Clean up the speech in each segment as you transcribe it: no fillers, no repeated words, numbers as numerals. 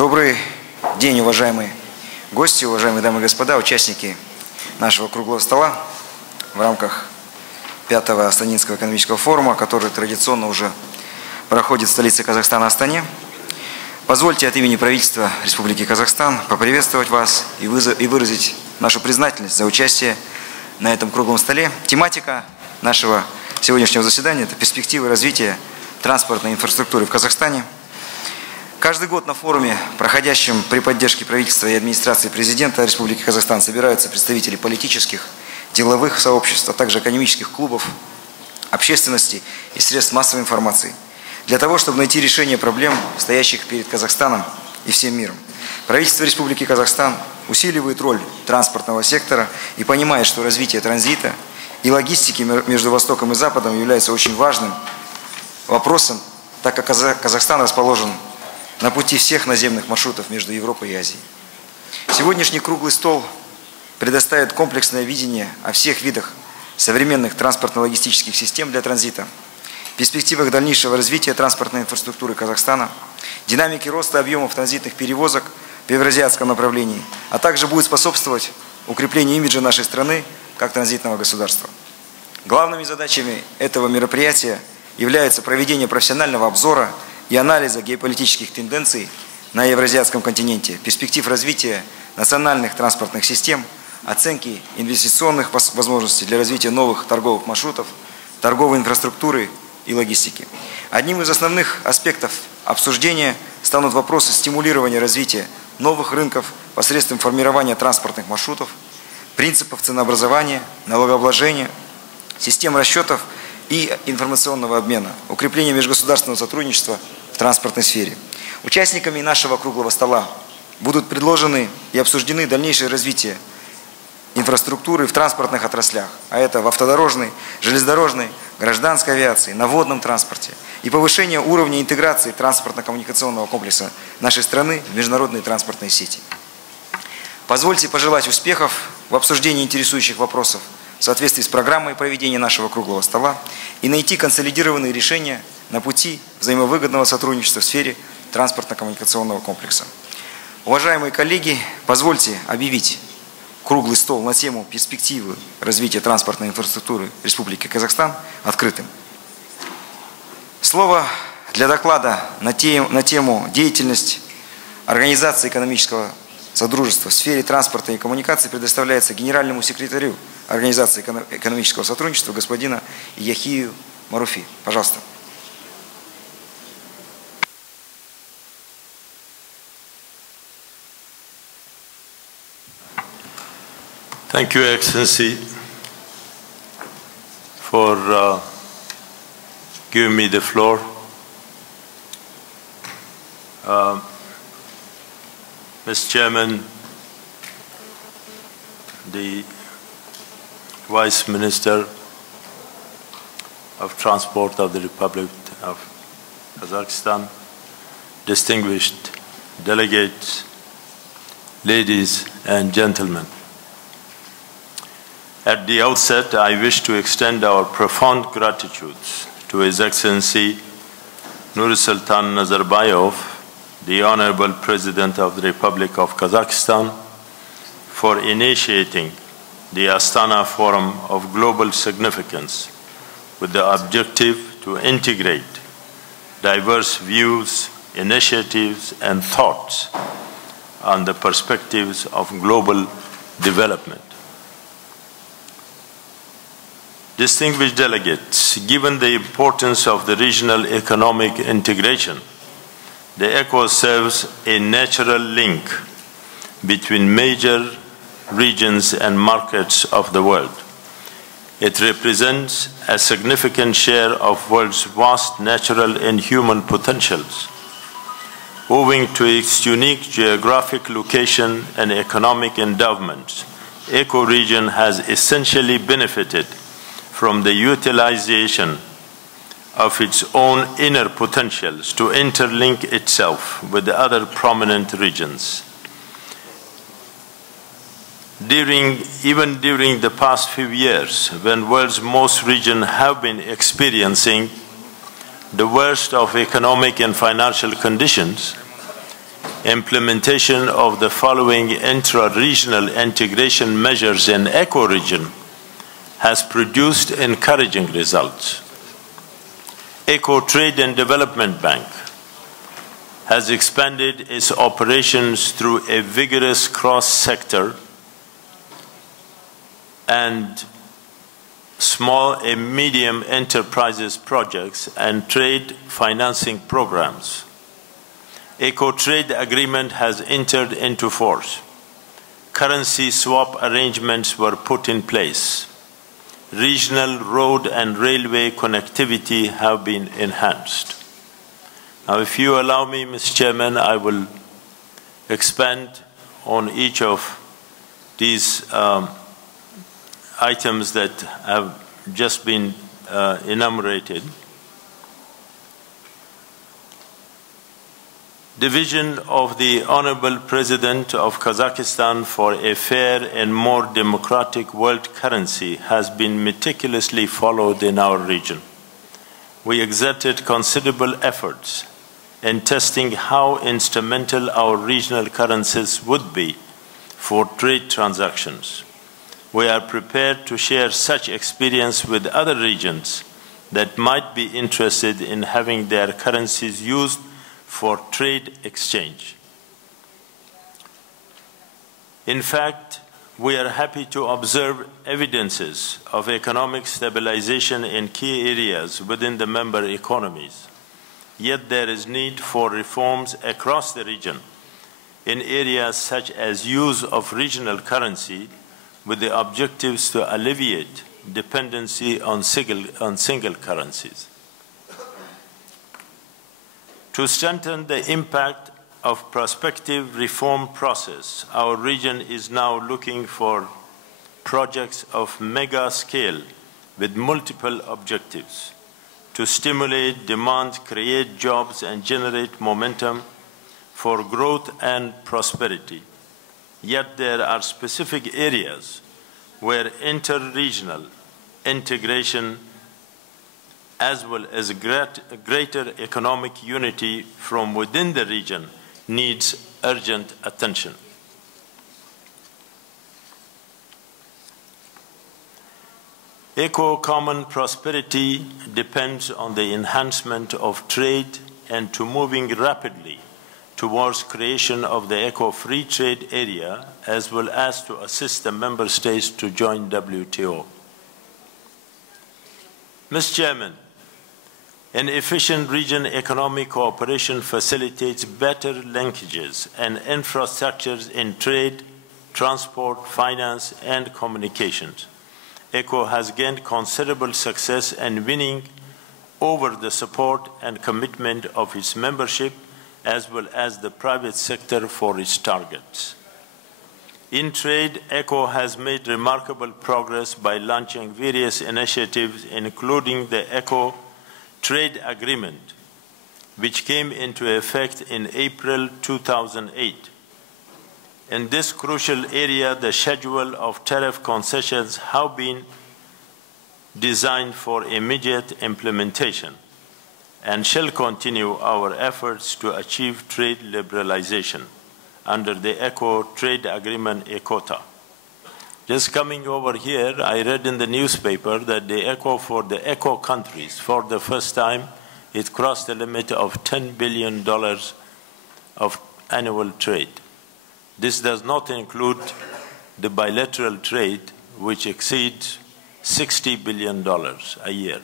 Добрый день, уважаемые гости, уважаемые дамы и господа, участники нашего круглого стола в рамках 5-го Астанинского экономического форума, который традиционно уже проходит в столице Казахстана, Астане. Позвольте от имени правительства Республики Казахстан поприветствовать вас и выразить нашу признательность за участие на этом круглом столе. Тематика нашего сегодняшнего заседания – это перспективы развития транспортной инфраструктуры в Казахстане. Каждый год на форуме, проходящем при поддержке правительства и администрации президента Республики Казахстан, собираются представители политических, деловых сообществ, а также академических клубов, общественности и средств массовой информации, для того, чтобы найти решение проблем, стоящих перед Казахстаном и всем миром. Правительство Республики Казахстан усиливает роль транспортного сектора и понимает, что развитие транзита и логистики между Востоком и Западом является очень важным вопросом, так как Казахстан расположен на пути всех наземных маршрутов между Европой и Азией. Сегодняшний круглый стол предоставит комплексное видение о всех видах современных транспортно-логистических систем для транзита, перспективах дальнейшего развития транспортной инфраструктуры Казахстана, динамике роста объемов транзитных перевозок в евразиатском направлении, а также будет способствовать укреплению имиджа нашей страны как транзитного государства. Главными задачами этого мероприятия является проведение профессионального обзора и анализа геополитических тенденций на евразиатском континенте, перспектив развития национальных транспортных систем, оценки инвестиционных возможностей для развития новых торговых маршрутов, торговой инфраструктуры и логистики. Одним из основных аспектов обсуждения станут вопросы стимулирования развития новых рынков посредством формирования транспортных маршрутов, принципов ценообразования, налогообложения, систем расчетов и информационного обмена, укрепления межгосударственного сотрудничества в транспортной сфере. Участниками нашего круглого стола будут предложены и обсуждены дальнейшее развитие инфраструктуры в транспортных отраслях, а это в автодорожной, железнодорожной, гражданской авиации, на водном транспорте и повышение уровня интеграции транспортно-коммуникационного комплекса нашей страны в международные транспортные сети. Позвольте пожелать успехов в обсуждении интересующих вопросов в соответствии с программой проведения нашего круглого стола и найти консолидированные решения на пути взаимовыгодного сотрудничества в сфере транспортно-коммуникационного комплекса. Уважаемые коллеги, позвольте объявить круглый стол на тему перспективы развития транспортной инфраструктуры Республики Казахстан открытым. Слово для доклада на тему деятельность Организации экономического содружества в сфере транспорта и коммуникации предоставляется генеральному секретарю Организации экономического сотрудничества господину Яхию Маруфи. Пожалуйста. Thank you, Excellency, for giving me the floor. Mr. Chairman, the Vice Minister of Transport of the Republic of Kazakhstan, distinguished delegates, ladies and gentlemen. At the outset, I wish to extend our profound gratitude to His Excellency Nursultan Nazarbayev, the Honorable President of the Republic of Kazakhstan, for initiating the Astana Forum of Global Significance with the objective to integrate diverse views, initiatives, and thoughts on the perspectives of global development. Distinguished delegates, given the importance of the regional economic integration, the ECO serves a natural link between major regions and markets of the world. It represents a significant share of the world's vast natural and human potentials. Owing to its unique geographic location and economic endowments, ECO region has essentially benefited from the utilization of its own inner potentials to interlink itself with the other prominent regions. Even during the past few years, when the world's most regions have been experiencing the worst of economic and financial conditions, implementation of the following intra-regional integration measures in eco-region has produced encouraging results. Eco Trade and Development Bank has expanded its operations through a vigorous cross-sector and small and medium enterprises projects and trade financing programs. Eco Trade Agreement has entered into force. Currency swap arrangements were put in place. Regional road and railway connectivity have been enhanced. Now, if you allow me, Mr. Chairman, I will expand on each of these items that have just been enumerated. The vision of the Honorable President of Kazakhstan for a fair and more democratic world currency has been meticulously followed in our region. We exerted considerable efforts in testing how instrumental our regional currencies would be for trade transactions. We are prepared to share such experience with other regions that might be interested in having their currencies used for trade exchange. In fact, we are happy to observe evidences of economic stabilization in key areas within the member economies. Yet there is need for reforms across the region in areas such as use of regional currency with the objectives to alleviate dependency on single currencies. To strengthen the impact of prospective reform process, our region is now looking for projects of mega scale with multiple objectives to stimulate demand, create jobs, and generate momentum for growth and prosperity. Yet there are specific areas where inter-regional integration as well as greater economic unity from within the region needs urgent attention. Eco-common prosperity depends on the enhancement of trade and to moving rapidly towards creation of the eco-free trade area, as well as to assist the member states to join WTO. Mr. Chairman, an efficient region economic cooperation facilitates better linkages and infrastructures in trade, transport, finance, and communications. ECO has gained considerable success in winning over the support and commitment of its membership as well as the private sector for its targets. In trade, ECO has made remarkable progress by launching various initiatives, including the ECO Trade Agreement, which came into effect in April 2008. In this crucial area, the schedule of tariff concessions have been designed for immediate implementation and shall continue our efforts to achieve trade liberalization under the ECO Trade Agreement, ECOTA. Just coming over here, I read in the newspaper that the ECO for the ECO countries, for the first time, it crossed the limit of $10 billion of annual trade. This does not include the bilateral trade, which exceeds $60 billion a year.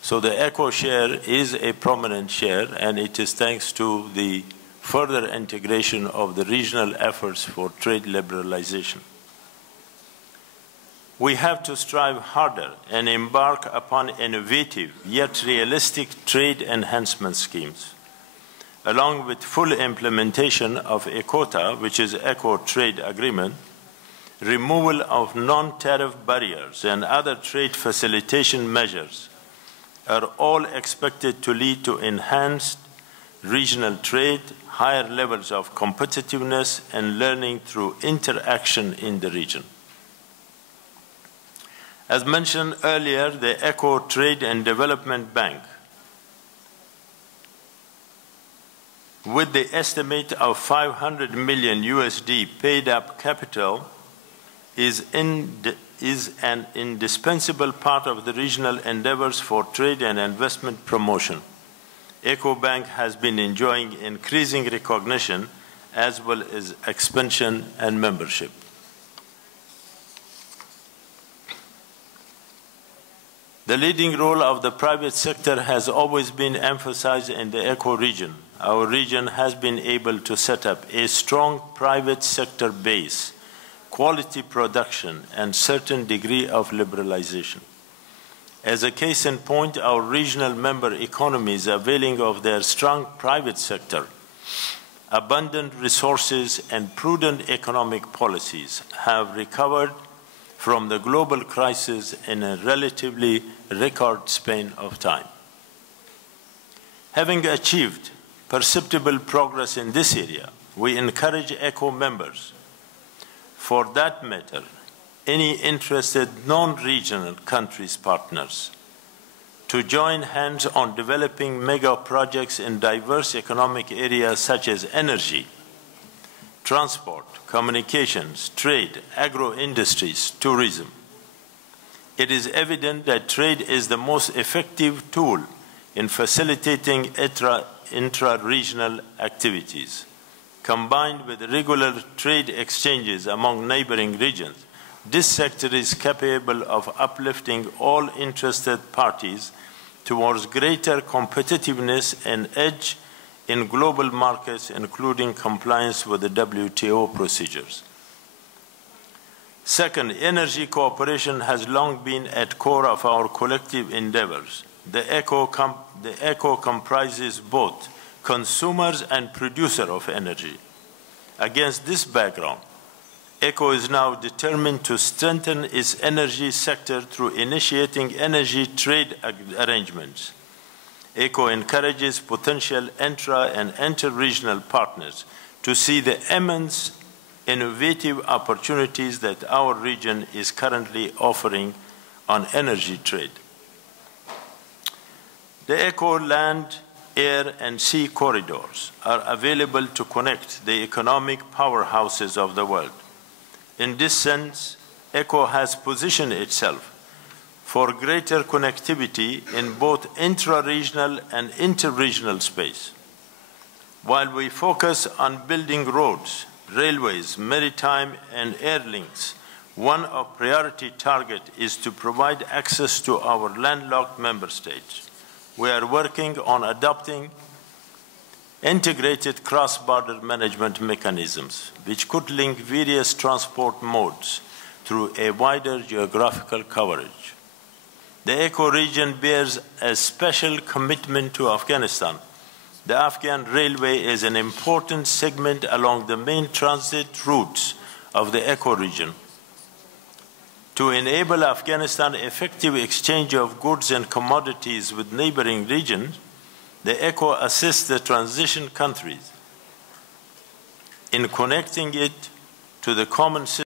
So the ECO share is a prominent share, and it is thanks to the further integration of the regional efforts for trade liberalization. We have to strive harder and embark upon innovative yet realistic trade enhancement schemes. Along with full implementation of ECOTA, which is ECO Trade Agreement, removal of non-tariff barriers and other trade facilitation measures are all expected to lead to enhanced regional trade, higher levels of competitiveness, and learning through interaction in the region. As mentioned earlier, the ECO Trade and Development Bank with the estimate of 500 million USD paid up capital, is an indispensable part of the regional endeavors for trade and investment promotion. EcoBank has been enjoying increasing recognition as well as expansion and membership. The leading role of the private sector has always been emphasized in the ECO region. Our region has been able to set up a strong private sector base, quality production, and certain degree of liberalization. As a case in point, our regional member economies availing of their strong private sector, abundant resources, and prudent economic policies have recovered from the global crisis in a relatively record span of time. Having achieved perceptible progress in this area, we encourage ECO members, for that matter, any interested non-regional countries partners, to join hands on developing mega projects in diverse economic areas such as energy, transport, communications, trade, agro-industries, tourism. It is evident that trade is the most effective tool in facilitating intra-regional activities. Combined with regular trade exchanges among neighboring regions, this sector is capable of uplifting all interested parties towards greater competitiveness and edge in global markets, including compliance with the WTO procedures. Second, energy cooperation has long been at core of our collective endeavors. The ECO comprises both consumers and producers of energy. Against this background, ECO is now determined to strengthen its energy sector through initiating energy trade arrangements. ECO encourages potential intra- and inter-regional partners to see the immense innovative opportunities that our region is currently offering on energy trade. The ECO land, air, and sea corridors are available to connect the economic powerhouses of the world. In this sense, ECO has positioned itself for greater connectivity in both intra-regional and inter-regional space. While we focus on building roads, railways, maritime, and air links, one of priority target is to provide access to our landlocked member states. We are working on adopting integrated cross-border management mechanisms, which could link various transport modes through a wider geographical coverage. The ECO region bears a special commitment to Afghanistan. The Afghan railway is an important segment along the main transit routes of the ECO region. To enable Afghanistan effective exchange of goods and commodities with neighboring regions, the ECO assists the transition countries in connecting it to the common system